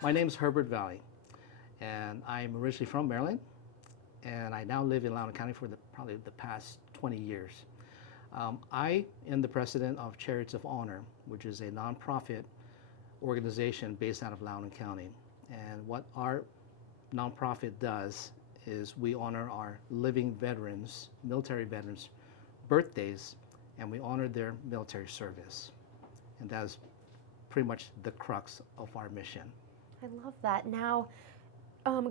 My name is Herbert Valle, and I'm originally from Maryland, and I now live in Loudoun County for probably the past 20 years. I am the president of Chariots of Honor, which is a nonprofit organization based out of Loudoun County. And what our nonprofit does is we honor our living veterans, military veterans, birthdays, and we honor their military service. And that is pretty much the crux of our mission. I love that. Now,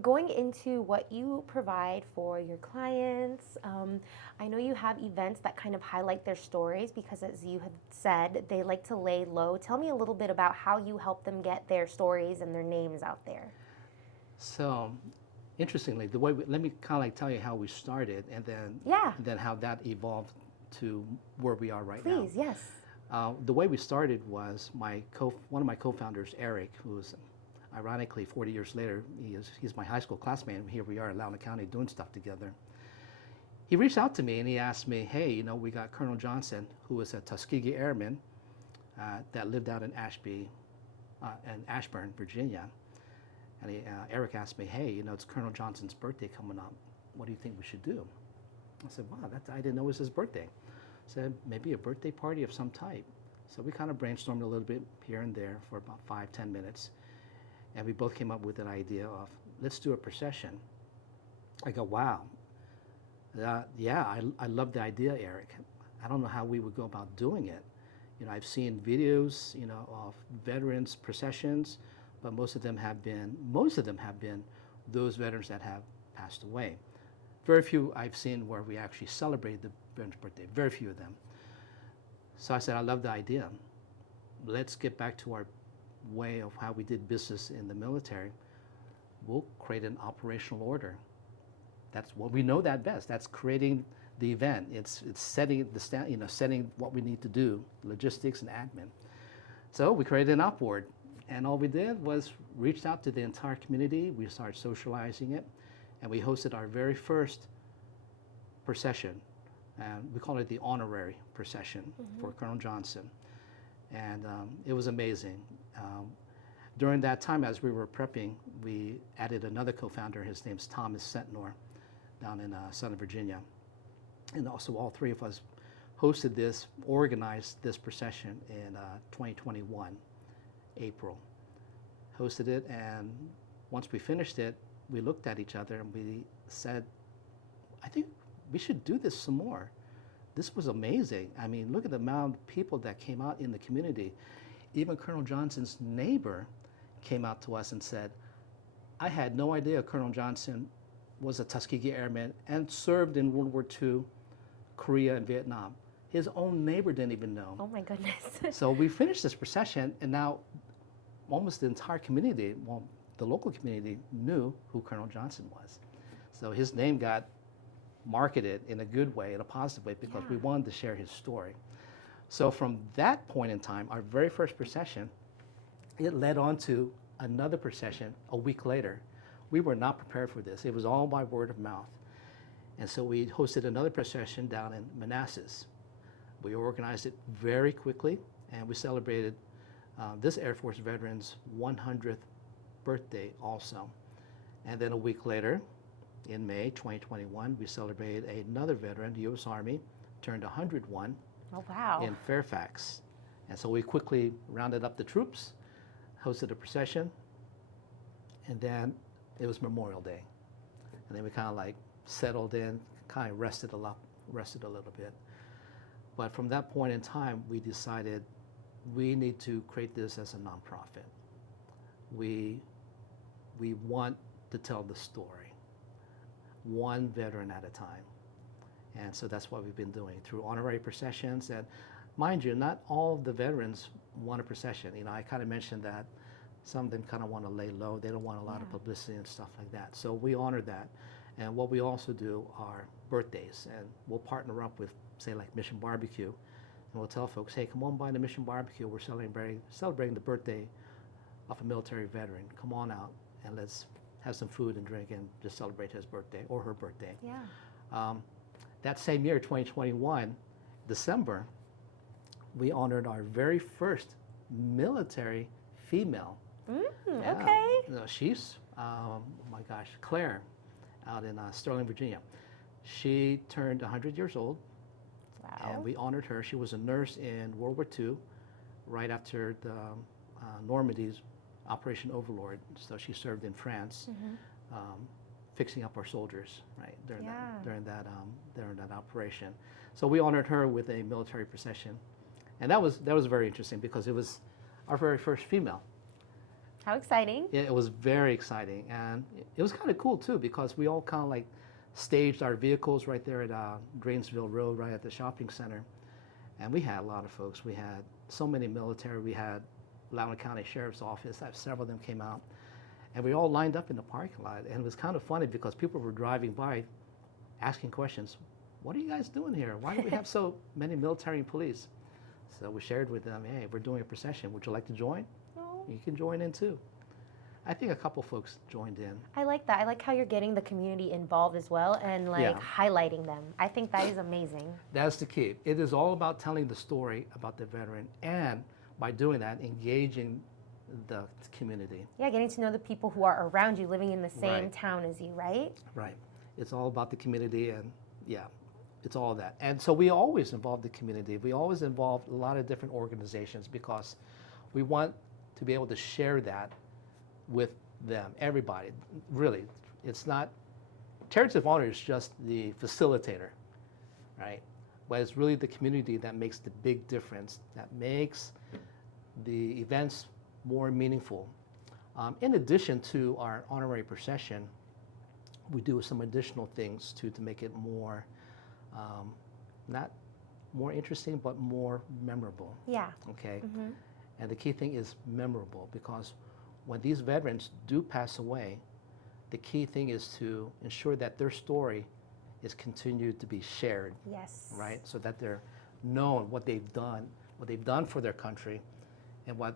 going into what you provide for your clients, I know you have events that kind of highlight their stories because, as you had said, they like to lay low. Tell me a little bit about how you help them get their stories and their names out there. So, interestingly, let me kind of like tell you how we started, and then how that evolved to where we are right now. Please, yes. The way we started was one of my co-founders, Eric, who is ironically 40 years later, he's my high school classmate, and here we are in Loudoun County doing stuff together. He reached out to me and he asked me, hey, we got Colonel Johnson, who was a Tuskegee Airman that lived out in Ashburn, Virginia. And Eric asked me, hey, it's Colonel Johnson's birthday coming up. What do you think we should do? I said, wow, I didn't know it was his birthday. I said, maybe a birthday party of some type. So we kind of brainstormed a little bit here and there for about 5-10 minutes. And we both came up with an idea of, let's do a procession. I go, wow. I love the idea, Eric. I don't know how we would go about doing it. I've seen videos, of veterans processions, but most of them have been those veterans that have passed away. Very few I've seen where we actually celebrate the veteran's birthday, very few of them. So I said, I love the idea. Let's get back to our way of how we did business in the military. We'll create an operational order. That's what we know that best. That's creating the event. It's setting setting what we need to do, logistics and admin. So we created an op board, and all we did was reached out to the entire community. We started socializing it, and we hosted our very first procession. And we call it the honorary procession for Colonel Johnson. And it was amazing. During that time, as we were prepping, we added another co-founder. His name's Thomas Sentnor, down in Southern Virginia. And also all three of us organized this procession in 2021, April. Hosted it, and once we finished it, we looked at each other and we said, I think we should do this some more. This was amazing. I mean, look at the amount of people that came out in the community. Even Colonel Johnson's neighbor came out to us and said, I had no idea Colonel Johnson was a Tuskegee Airman and served in World War II, Korea, and Vietnam. His own neighbor didn't even know. Oh my goodness. So we finished this procession, and now almost the entire community, the local community, knew who Colonel Johnson was. So his name got marketed in a good way, in a positive way, because we wanted to share his story. So from that point in time, our very first procession, it led on to another procession a week later. We were not prepared for this. It was all by word of mouth. And so we hosted another procession down in Manassas. We organized it very quickly, and we celebrated this Air Force veteran's 100th birthday also. And then a week later, in May 2021, we celebrated another veteran, the U.S. Army, turned 101 in Fairfax. And so we quickly rounded up the troops, hosted a procession, and then it was Memorial Day. And then we kind of like settled in, kind of rested a little bit. But from that point in time, we decided we need to create this as a nonprofit. We want to tell the story, one veteran at a time. And so that's what we've been doing through honorary processions. And mind you, not all of the veterans want a procession. I kind of mentioned that some of them kind of want to lay low. They don't want a lot of publicity and stuff like that. So we honor that. And what we also do are birthdays. And we'll partner up with, say, like Mission Barbecue. And we'll tell folks, hey, come on by the Mission Barbecue. We're celebrating the birthday of a military veteran. Come on out and let's have some food and drink and just celebrate his birthday or her birthday. That same year, 2021, December, we honored our very first military female Yeah. Okay. No, she's, oh my gosh, Claire, out in Sterling, Virginia. She turned 100 years old, Wow. and we honored her. She was a nurse in World War II, right after the Normandy's Operation Overlord. So she served in France, fixing up our soldiers, right, during that operation. So we honored her with a military procession, and that was very interesting because it was our very first female. How exciting. It was very exciting, and it was kind of cool too because we all kind of like staged our vehicles right there at Drainsville Road, right at the shopping center, and we had a lot of folks. We had so many military. We had Loudoun County Sheriff's Office. Several of them came out, and we all lined up in the parking lot, and it was kind of funny because people were driving by, asking questions. What are you guys doing here? Why do we have so many military and police? So we shared with them, hey, we're doing a procession. Would you like to join? Oh. You can join in too. I think a couple folks joined in. I like that. I like how you're getting the community involved as well and like highlighting them. I think that is amazing. That's the key. It is all about telling the story about the veteran, and by doing that, engaging the community. Yeah, getting to know the people who are around you, living in the same Right. town as you, right? Right. It's all about the community, and it's all that. And so we always involve the community. We always involve a lot of different organizations because we want to be able to share that with them, everybody. Really, it's not, Chariots of Honor is just the facilitator, right? But it's really the community that makes the big difference, that makes the events more meaningful. In addition to our honorary procession, we do some additional things to make it more, not more interesting, but more memorable. Yeah. Okay? And the key thing is memorable, because when these veterans do pass away, the key thing is to ensure that their story is continued to be shared. Yes. Right? So that they're known, what they've done for their country, and what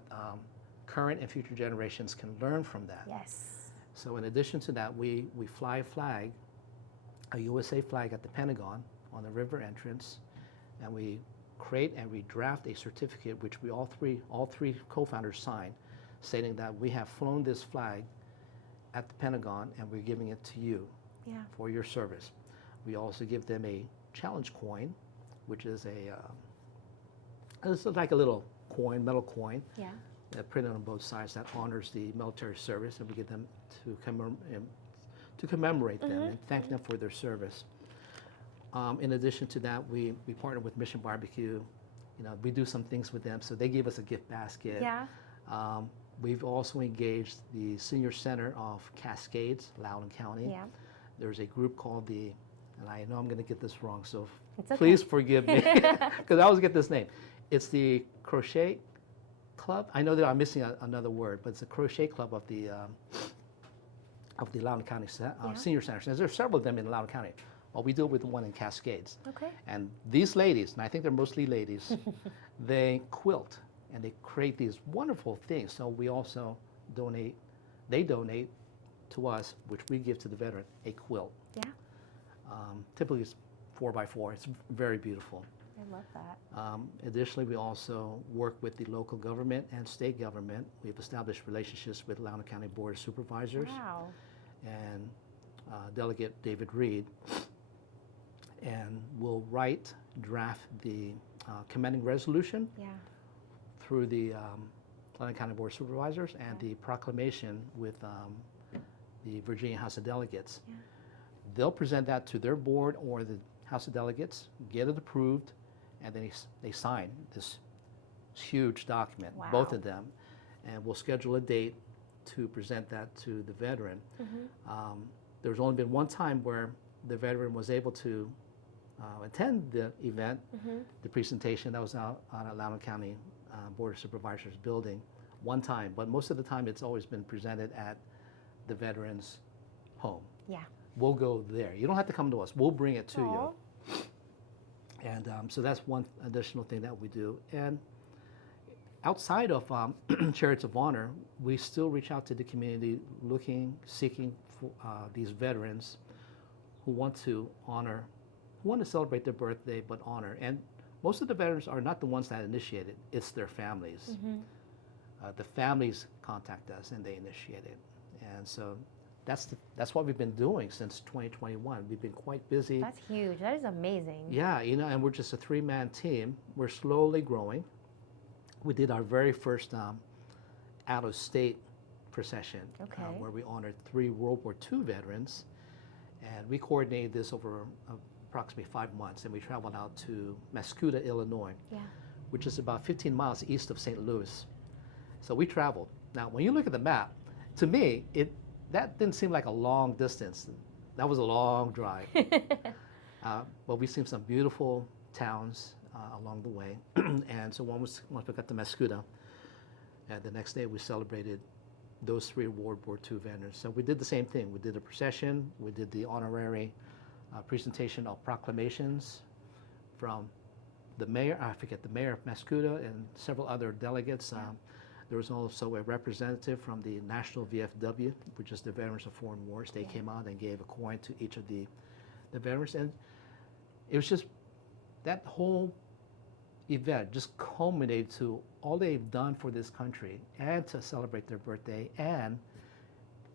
current and future generations can learn from that. Yes. So in addition to that, we fly a flag, a USA flag at the Pentagon on the river entrance, and we create and we draft a certificate which we all three co-founders sign, stating that we have flown this flag at the Pentagon and we're giving it to you for your service. We also give them a challenge coin, which is it's like a little coin, metal coin, printed on both sides, that honors the military service, and we give them to commemorate them and thank them for their service. In addition to that, we partner with Mission Barbecue. You know, we do some things with them, so they give us a gift basket. Yeah. We've also engaged the Senior Center of Cascades, Loudoun County. Yeah. There's a group called and I know I'm going to get this wrong, so It's okay. please forgive me, because I always get this name. It's the Crochet Club. I know that I'm missing another word, but it's a Crochet Club of the Loudoun County Senior Center. There's several of them in Loudoun County. Well, we deal with one in Cascades. Okay. And these ladies, and I think they're mostly ladies, they quilt and they create these wonderful things. So we also donate, they donate to us, which we give to the veteran, a quilt. Yeah. Typically it's 4x4. It's very beautiful. I love that. Additionally, we also work with the local government and state government. We've established relationships with Loudoun County Board of Supervisors Wow. and Delegate David Reed. And we'll draft the commending resolution through the Loudoun County Board of Supervisors and the proclamation with the Virginia House of Delegates. Yeah. They'll present that to their board or the House of Delegates, get it approved, and then they sign this huge document, both of them, and we'll schedule a date to present that to the veteran. There's only been one time where the veteran was able to attend the event, the presentation that was out on a Loudoun County Board of Supervisors building, one time, but most of the time it's always been presented at the veteran's home. Yeah. We'll go there. You don't have to come to us. We'll bring it to you. And so that's one additional thing that we do. And outside of Chariots of Honor, we still reach out to the community seeking for these veterans who want to celebrate their birthday, but honor. And most of the veterans are not the ones that initiated, it's their families. The families contact us and they initiate it. And so that's what we've been doing since 2021. We've been quite busy. That's huge. That is amazing. Yeah, and we're just a 3-man team. We're slowly growing. We did our very first out-of-state procession, Okay. where we honored 3 World War II veterans, and we coordinated this over approximately 5 months, and we traveled out to Mascoutah, Illinois, Yeah. which is about 15 miles east of St. Louis. So we traveled. Now, when you look at the map, to me, that didn't seem like a long distance. That was a long drive. But we've seen some beautiful towns along the way. And so once we got to Mascoutah, the next day we celebrated those 3 World War II veterans. So we did the same thing. We did a procession. We did the honorary presentation of proclamations from the mayor, the mayor of Mascoutah and several other delegates. There was also a representative from the National VFW, which is the Veterans of Foreign Wars. They came out and gave a coin to each of the veterans. And it was just, that whole event just culminated to all they've done for this country and to celebrate their birthday and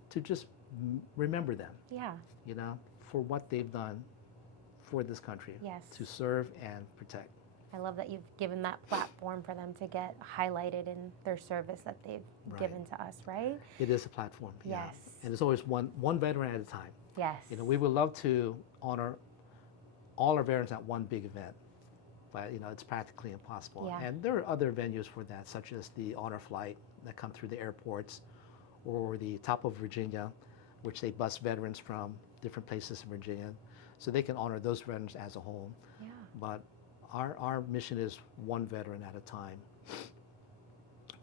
to just remember them, Yeah. for what they've done for this country. Yes. To serve and protect. I love that you've given that platform for them to get highlighted in their service that they've given to us, right? It is a platform. Yes. And it's always one veteran at a time. Yes. We would love to honor all our veterans at one big event, but it's practically impossible. Yeah. And there are other venues for that, such as the honor flight that come through the airports, or the Top of Virginia, which they bus veterans from different places in Virginia, so they can honor those veterans as a whole. Yeah. But our mission is one veteran at a time.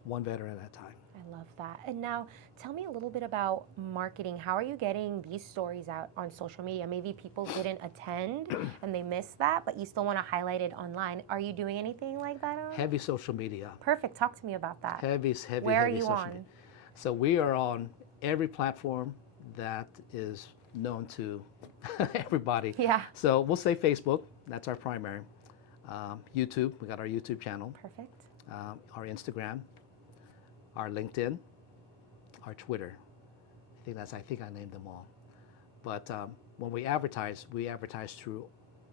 One veteran at a time. I love that. And now tell me a little bit about marketing. How are you getting these stories out on social media? Maybe people didn't attend and they missed that, but you still want to highlight it online. Are you doing anything like that? Heavy social media. Perfect. Talk to me about that. Heavy Where are you social on? media. So we are on every platform that is known to everybody. Yeah. So we'll say Facebook. That's our primary. YouTube. We got our YouTube channel. Perfect. Our Instagram. Our LinkedIn, our Twitter. I think I named them all. But when we advertise through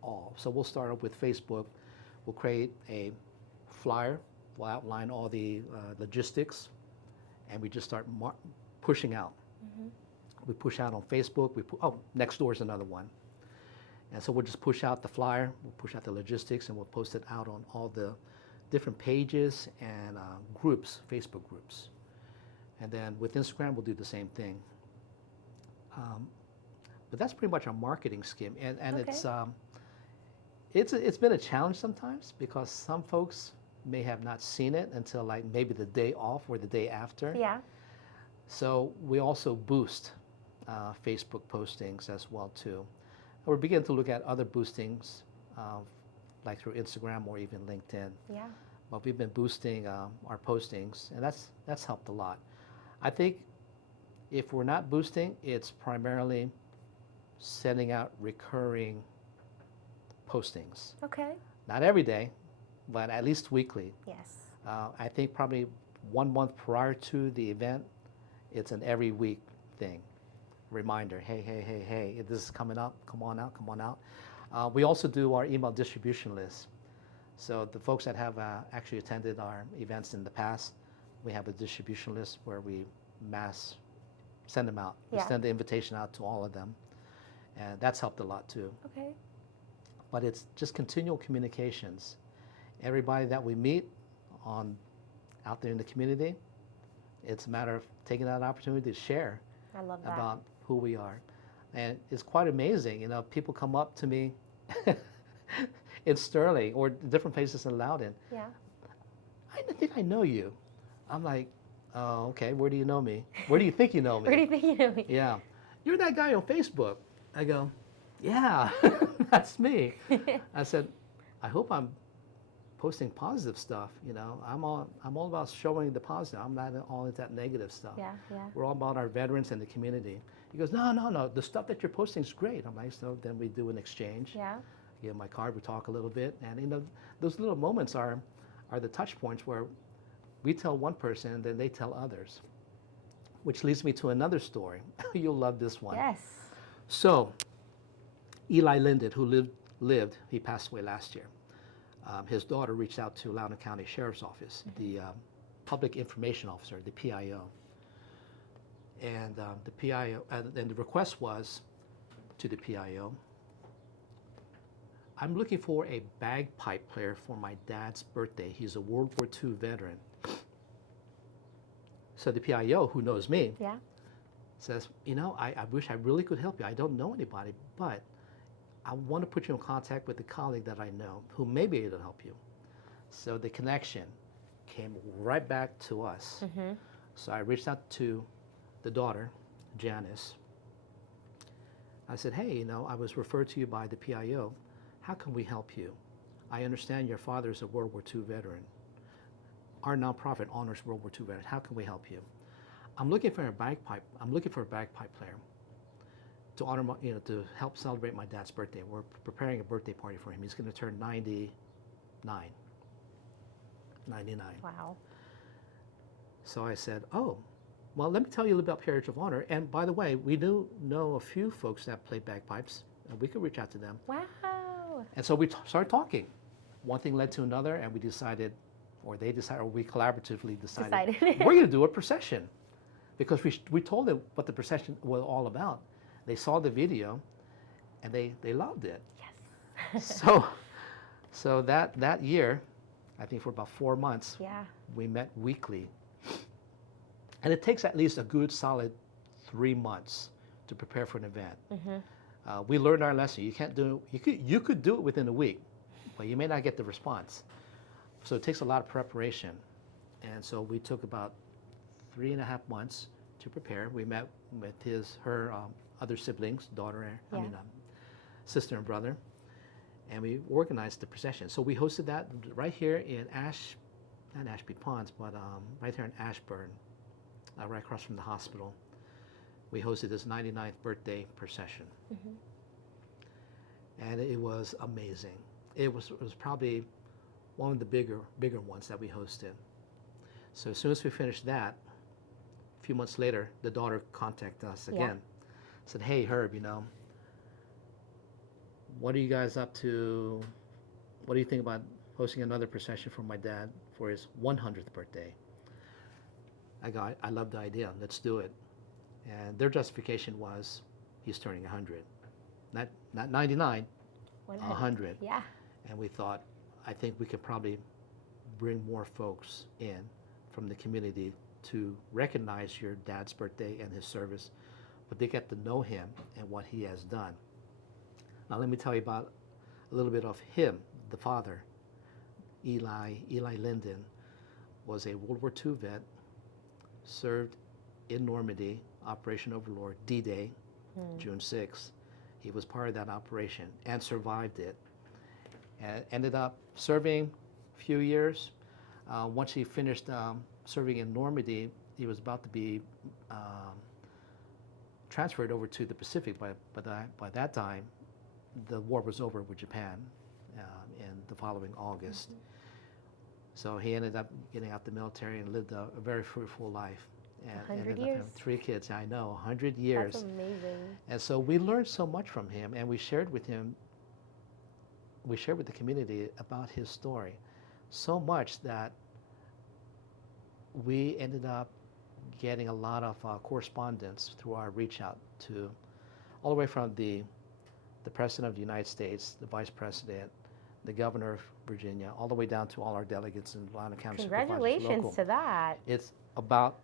all. So we'll start up with Facebook. We'll create a flyer. We'll outline all the logistics, and we just start pushing out. Mm-hmm. We push out on Facebook. Nextdoor is another one. And so we'll just push out the flyer. We'll push out the logistics, and we'll post it out on all the different pages and groups, Facebook groups. And then with Instagram, we'll do the same thing. But that's pretty much our marketing scheme. And it's been a challenge sometimes because some folks may have not seen it until like maybe the day off or the day after. Yeah. So we also boost Facebook postings as well too. And we're beginning to look at other boostings like through Instagram or even LinkedIn. Yeah. But we've been boosting our postings, and that's helped a lot. I think if we're not boosting, it's primarily sending out recurring postings. Okay. Not every day, but at least weekly. Yes. I think probably 1 month prior to the event, it's an every week thing. Reminder, hey, this is coming up, come on out. We also do our email distribution list. So the folks that have actually attended our events in the past, we have a distribution list where we mass send them out. Yeah. We send the invitation out to all of them. And that's helped a lot too. Okay. But it's just continual communications. Everybody that we meet out there in the community, it's a matter of taking that opportunity to share I love that. about who we are. And it's quite amazing. People come up to me in Sterling or different places in Loudoun. Yeah. I think I know you. I'm like, oh, okay, where do you know me? Where do you think you know me? Where do you think you know me? Yeah. You're that guy on Facebook. I go, yeah, that's me. I said, I hope I'm posting positive stuff. I'm all about showing the positive. I'm not all into that negative stuff. Yeah. We're all about our veterans and the community. He goes, no, the stuff that you're posting is great. I'm like, so then we do an exchange. Yeah. I give my card, we talk a little bit, and those little moments are the touch points where we tell one person and then they tell others, which leads me to another story. You'll love this one. Yes. So, Eli Linden, who lived, he passed away last year. His daughter reached out to Loudoun County Sheriff's Office, the Public Information Officer, the PIO. And the PIO, and the request was to the PIO, I'm looking for a bagpipe player for my dad's birthday. He's a World War II veteran. So the PIO, who knows me, Yeah. says, you know, I wish I really could help you. I don't know anybody, but I want to put you in contact with a colleague that I know who may be able to help you. So the connection came right back to us. Mm-hmm. So I reached out to the daughter, Janice. I said, hey, you know, I was referred to you by the PIO. How can we help you? I understand your father is a World War II veteran. Our nonprofit honors World War II veterans. How can we help you? I'm looking for a bagpipe player to honor my, you know, to help celebrate my dad's birthday. We're preparing a birthday party for him. He's going to turn 99. Wow. So I said, oh, well, let me tell you a little about Chariots of Honor. And by the way, we do know a few folks that play bagpipes, and we could reach out to them. Wow. And so we started talking. One thing led to another, and we decided, or they decided, or we collaboratively decided. We're going to do a procession. Because we told them what the procession was all about. They saw the video, and they loved it. Yes. So that year, I think for about 4 months, Yeah. we met weekly. And it takes at least a good solid 3 months to prepare for an event. Mm-hmm. We learned our lesson. You can't do you could do it within a week, but you may not get the response. So it takes a lot of preparation. And so we took about 3.5 months to prepare. We met with her other siblings, sister and brother, and we organized the procession. So we hosted that right here in not Ashby Ponds, but right here in Ashburn, right across from the hospital. We hosted this 99th birthday procession. Mm-hmm. And it was amazing. It was probably one of the bigger ones that we hosted. So as soon as we finished that, a few months later, the daughter contacted us again. Said, hey, Herb, you know, what are you guys up to? What do you think about hosting another procession for my dad for his 100th birthday? I love the idea. Let's do it. And their justification was he's turning 100. Not 99, 100. Yeah. And we thought, I think we could probably bring more folks in from the community to recognize your dad's birthday and his service, but they get to know him and what he has done. Now let me tell you about a little bit of him, the father. Eli Linden was a World War II vet, served in Normandy, Operation Overlord, D-Day, June 6th. He was part of that operation and survived it. And ended up serving a few years. Once he finished serving in Normandy, he was about to be transferred over to the Pacific. By that time, the war was over with Japan in the following August. Mm-hmm. So he ended up getting out the military and lived a very fruitful life. And 100 ended up years. having 3 kids. I know, 100 years. That's amazing. And so we learned so much from him, and we shared with the community about his story. So much that we ended up getting a lot of correspondence through our reach out to all the way from the President of the United States, the Vice President, the Governor of Virginia, all the way down to all our delegates in Loudoun County. Congratulations to that. It's about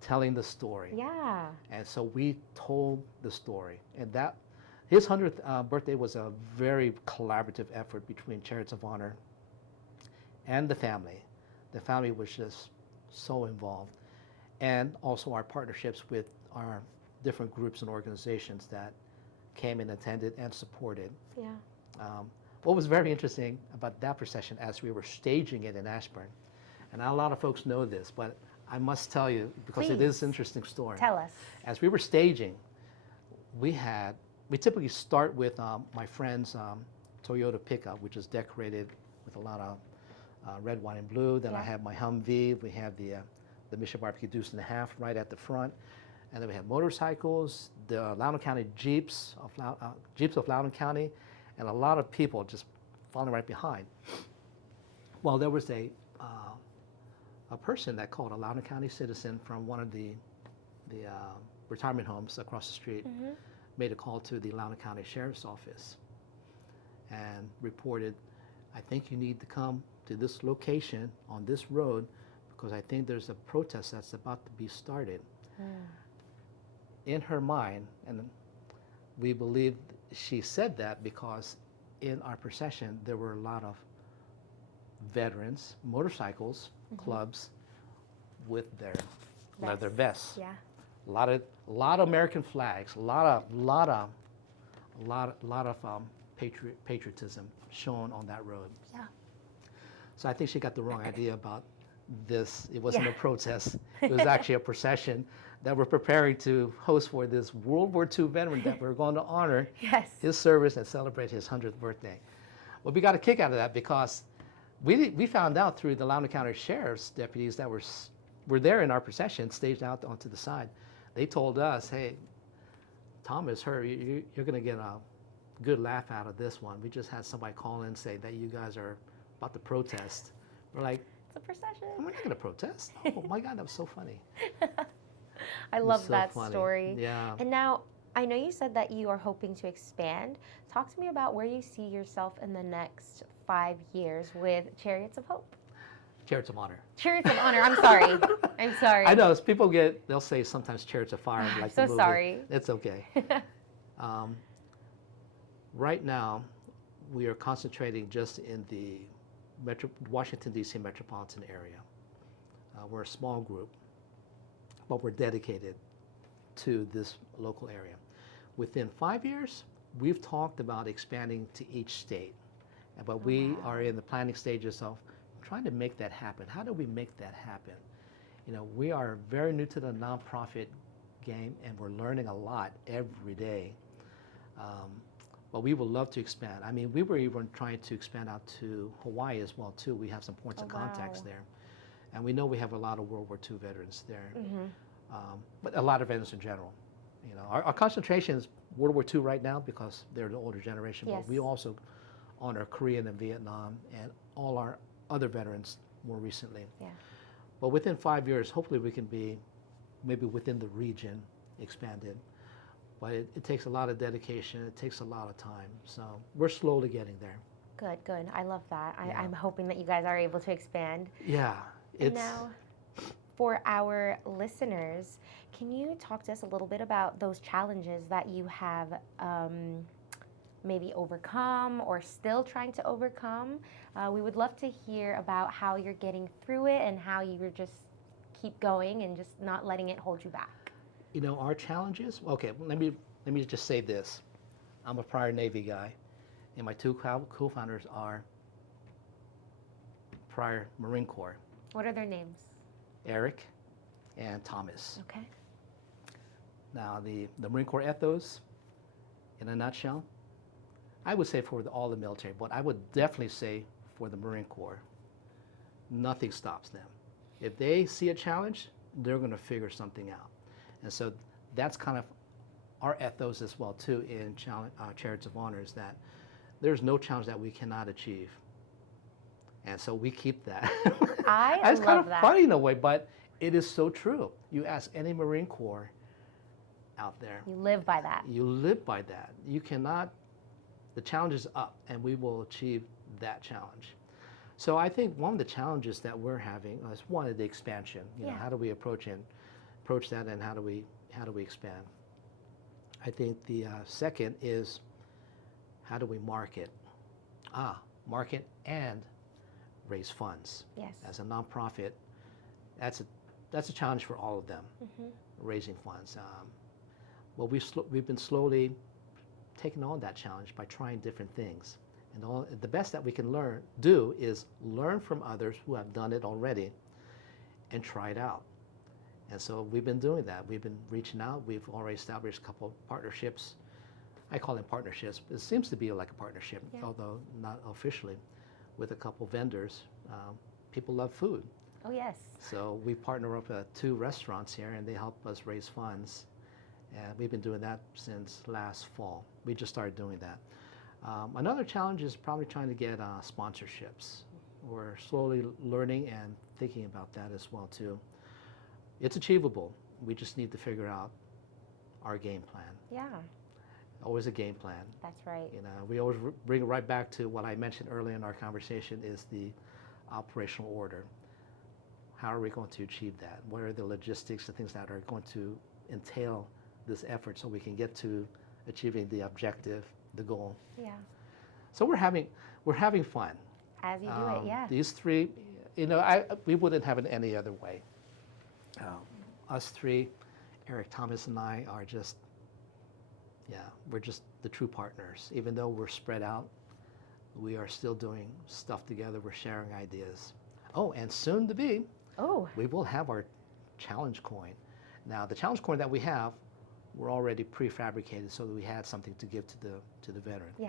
telling the story. Yeah. And so we told the story. And that his 100th birthday was a very collaborative effort between Chariots of Honor and the family. The family was just so involved. And also our partnerships with our different groups and organizations that came and attended and supported. Yeah. What was very interesting about that procession as we were staging it in Ashburn, and not a lot of folks know this, but I must tell you because Please. it is an interesting story. Tell us. As we were staging, we typically start with my friend's Toyota pickup, which is decorated with a lot of red, white, and blue. Then I Yeah. have my Humvee. We have the Mission Barbecue Deuce and a Half right at the front. And then we have motorcycles, the Loudoun County Jeeps of Loudoun County, and a lot of people just following right behind. Well, there was a person that called, a Loudoun County citizen from one of the retirement homes across the street, made a call to the Loudoun County Sheriff's Office and reported, I think you need to come to this location on this road because I think there's a protest that's about to be started. In her mind, and we believe she said that because in our procession there were a lot of veterans, motorcycles, clubs with their leather vests. Yeah. A lot of American flags, a lot of patriotism shown on that road. Yeah. So I think she got the wrong idea about this. It wasn't a protest. It was actually a procession that we're preparing to host for this World War II veteran that we're going to honor his service and celebrate his 100th birthday. Well, we got a kick out of that because we found out through the Loudoun County Sheriff's deputies that were there in our procession, staged out onto the side. They told us, hey, Thomas, you're going to get a good laugh out of this one. We just had somebody call in and say that you guys are about to protest. We're like, it's a procession. we're not going to protest. Oh my God, that was so funny. I love so that funny. story. Yeah. And now, I know you said that you are hoping to expand. Talk to me about where you see yourself in the next 5 years with Chariots of Hope. Chariots of Honor. Chariots of Honor. I'm sorry. I'm sorry. I know they'll say sometimes Chariots of Fire, like so the movie. sorry. It's okay. Right now, we are concentrating just in the Washington, D.C. metropolitan area. We're a small group, but we're dedicated to this local area. Within 5 years, we've talked about expanding to each state, but we are in the planning stages of trying to make that happen. How do we make that happen? You know, we are very new to the nonprofit game, and we're learning a lot every day. But we would love to expand. I mean, we were even trying to expand out to Hawaii as well, too. We have some points of contacts there. And we know we have a lot of World War II veterans there, but a lot of veterans in general. You know, our concentration is World War II right now because they're the older generation, but we also honor Korean and Vietnam and all our other veterans more recently. Yeah. But within 5 years, hopefully we can be maybe within the region expanded. But it takes a lot of dedication. It takes a lot of time. So we're slowly getting there. Good, good. I love that. I'm hoping that you guys are able to expand. Yeah. And now, for our listeners, can you talk to us a little bit about those challenges that you have maybe overcome or still trying to overcome? We would love to hear about how you're getting through it and how you were just keep going and just not letting it hold you back. You know, our challenges, okay, let me just say this. I'm a prior Navy guy, and my two co-founders are prior Marine Corps. What are their names? Eric and Thomas. Okay. Now, the Marine Corps ethos, in a nutshell, I would say for all the military, but I would definitely say for the Marine Corps, nothing stops them. If they see a challenge, they're going to figure something out. And so that's kind of our ethos as well, too, in Chariots of Honor, is that there's no challenge that we cannot achieve. And so we keep that. It's kind of funny in a way, but it is so true. You ask any Marine Corps out there. You live by that. You live by that. You cannot, the challenge is up, and we will achieve that challenge. So I think one of the challenges that we're having is one of the expansion. You know, how do we approach that, and how do we expand? I think the second is how do we market? Market and raise funds. Yes. As a nonprofit, that's a challenge for all of them, raising funds. Well, we've been slowly taking on that challenge by trying different things. And the best that we can do is learn from others who have done it already and try it out. And so we've been doing that. We've been reaching out. We've already established a couple of partnerships. I call them partnerships. It seems to be like a partnership, although not officially. with a couple vendors. People love food. Oh, yes. So we partner up at 2 restaurants here, and they help us raise funds. And we've been doing that since last fall. We just started doing that. Another challenge is probably trying to get sponsorships. We're slowly learning and thinking about that as well too. It's achievable. We just need to figure out our game plan. Yeah, Always a game plan. that's right. You know, we always bring it right back to what I mentioned earlier in our conversation is the operational order. How are we going to achieve that? What are the logistics, the things that are going to entail this effort so we can get to achieving the objective, the goal? Yeah. So we're having fun. As you do it, yeah. These 3, you know, we wouldn't have it any other way. Us 3, Eric, Thomas, and I are just, we're just the true partners. Even though we're spread out, we are still doing stuff together. We're sharing ideas. Oh, and soon to be, we will have our challenge coin. Now, the challenge coin that we have, we're already prefabricated so that we had something to give to the veteran. Yeah.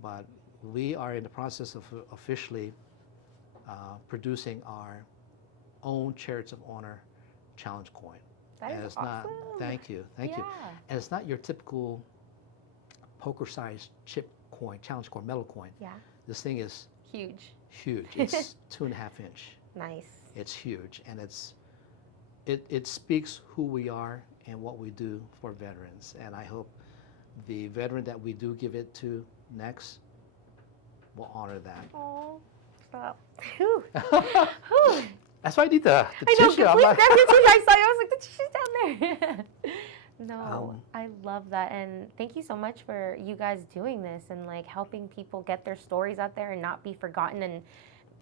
But we are in the process of officially producing our own Chariots of Honor challenge coin. That And is it's awesome. not, thank you. And it's not your typical poker-sized chip coin, challenge coin, metal coin. Yeah. This thing is Huge. huge. It's 2.5 inch. Nice. It's huge, and it speaks who we are and what we do for veterans. And I hope the veteran that we do give it to next will honor that. Oh, stop. Whew. Whew. That's why I need the I know, tissue. please I'm grab like, your tissue. I saw you. I was like, the tissue's down there. No, Um, I love that. And thank you so much for you guys doing this and like helping people get their stories out there and not be forgotten. And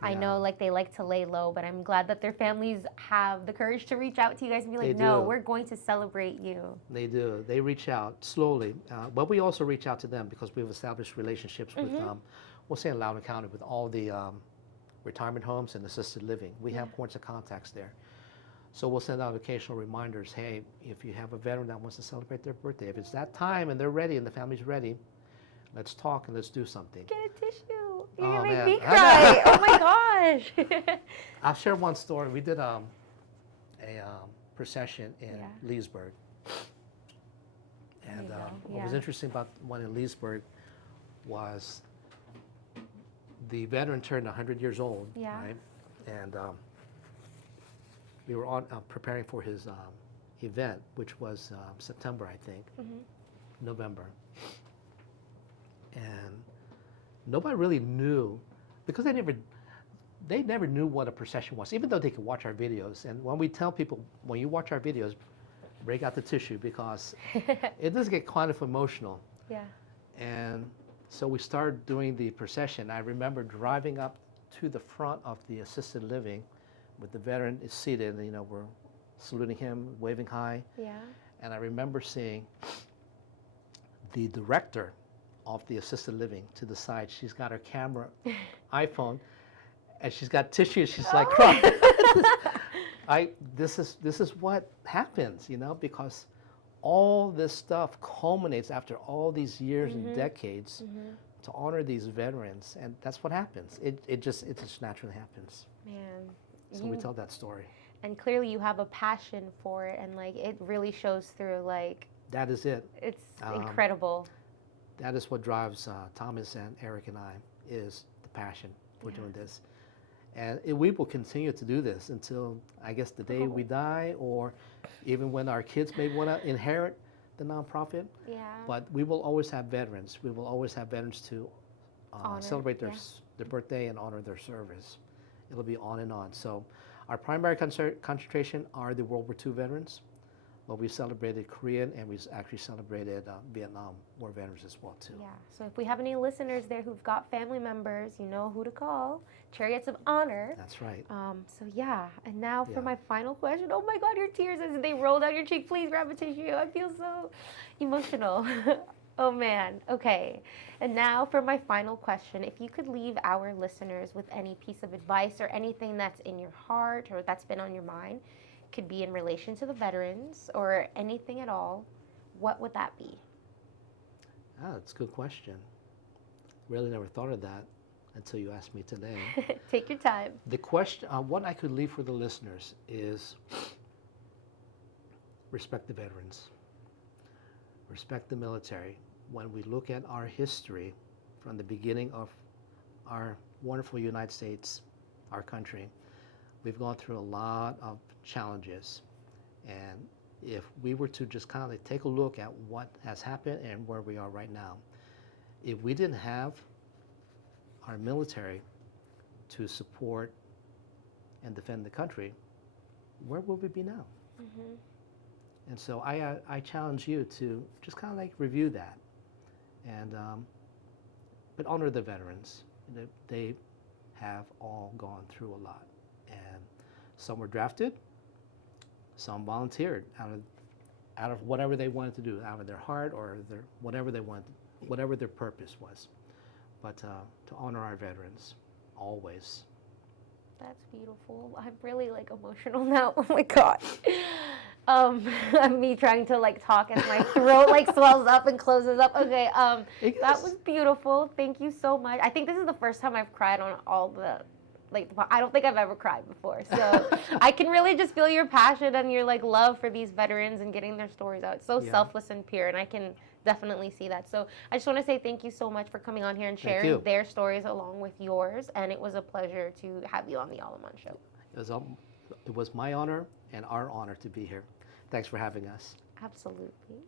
I know like they like to lay low, but I'm glad that their families have the courage to reach out to you guys and be like, They no, do. we're going to celebrate you. They do. They reach out slowly, but we also reach out to them because we've established relationships with, we'll say in Loudoun County, with all the retirement homes and assisted living. We have points of contacts there. So we'll send out occasional reminders, hey, if you have a veteran that wants to celebrate their birthday, if it's that time and they're ready and the family's ready, let's talk and let's do something. Get a tissue. You're Oh, going to make man. me cry. Oh my gosh. I'll share one story. We did a procession in Leesburg. And what was interesting about one in Leesburg was the veteran turned 100 years old, right? And we were on preparing for his event, which was September, I think, November. And nobody really knew, because they never knew what a procession was, even though they could watch our videos. And when we tell people, when you watch our videos, break out the tissue because it does get kind of emotional. Yeah. And so we started doing the procession. I remember driving up to the front of the assisted living with the veteran is seated, and we're saluting him, waving hi. Yeah. And I remember seeing the director of the assisted living to the side. She's got her camera, iPhone, and she's got tissue. She's like crying. This is what happens, because all this stuff culminates after all these years and decades to honor these veterans, and that's what happens. It just naturally happens. Man. So we tell that story. And clearly you have a passion for it, and like it really shows through. Like That is it. it's incredible. That is what drives Thomas and Eric and I, is the passion for doing this. And we will continue to do this until, I guess, the day we die, or even when our kids may want to inherit the nonprofit. Yeah. But we will always have veterans. We will always have veterans to celebrate their birthday and honor their service. It'll be on and on. So our primary concentration are the World War II veterans. But we celebrated Korean, and we actually celebrated Vietnam War veterans as well too. Yeah. So if we have any listeners there who've got family members, you know who to call. Chariots of Honor. That's right. So yeah. And now for my final question. Oh my God, your tears as they roll down your cheek. Please grab a tissue. I feel so emotional. Oh man. Okay. And now for my final question. If you could leave our listeners with any piece of advice or anything that's in your heart or that's been on your mind, could be in relation to the veterans or anything at all, what would that be? That's a good question. Really never thought of that. until you asked me today. Take your time. The question, what I could leave for the listeners is respect the veterans, respect the military. When we look at our history from the beginning of our wonderful United States, our country, we've gone through a lot of challenges. And if we were to just kind of like take a look at what has happened and where we are right now, if we didn't have our military to support and defend the country, where would we be now? Mm-hmm. And so I challenge you to just kind of like review that, and but honor the veterans. They have all gone through a lot, and some were drafted, some volunteered out of whatever they wanted to do, out of their heart or their whatever they wanted, whatever their purpose was. But to honor our veterans, always. That's beautiful. I'm really like emotional now. Oh my gosh. Me trying to like talk as my throat like swells up and closes up. Okay. That was beautiful. Thank you so much. I think this is the first time I've cried on all the I don't think I've ever cried before. So I can really just feel your passion and your like love for these veterans and getting their stories out. It's so selfless and pure, and I can definitely see that. So I just want to say thank you so much for coming on here and sharing their stories along with yours. And it was a pleasure to have you on the All in One Show. It was my honor and our honor to be here. Thanks for having us. Absolutely.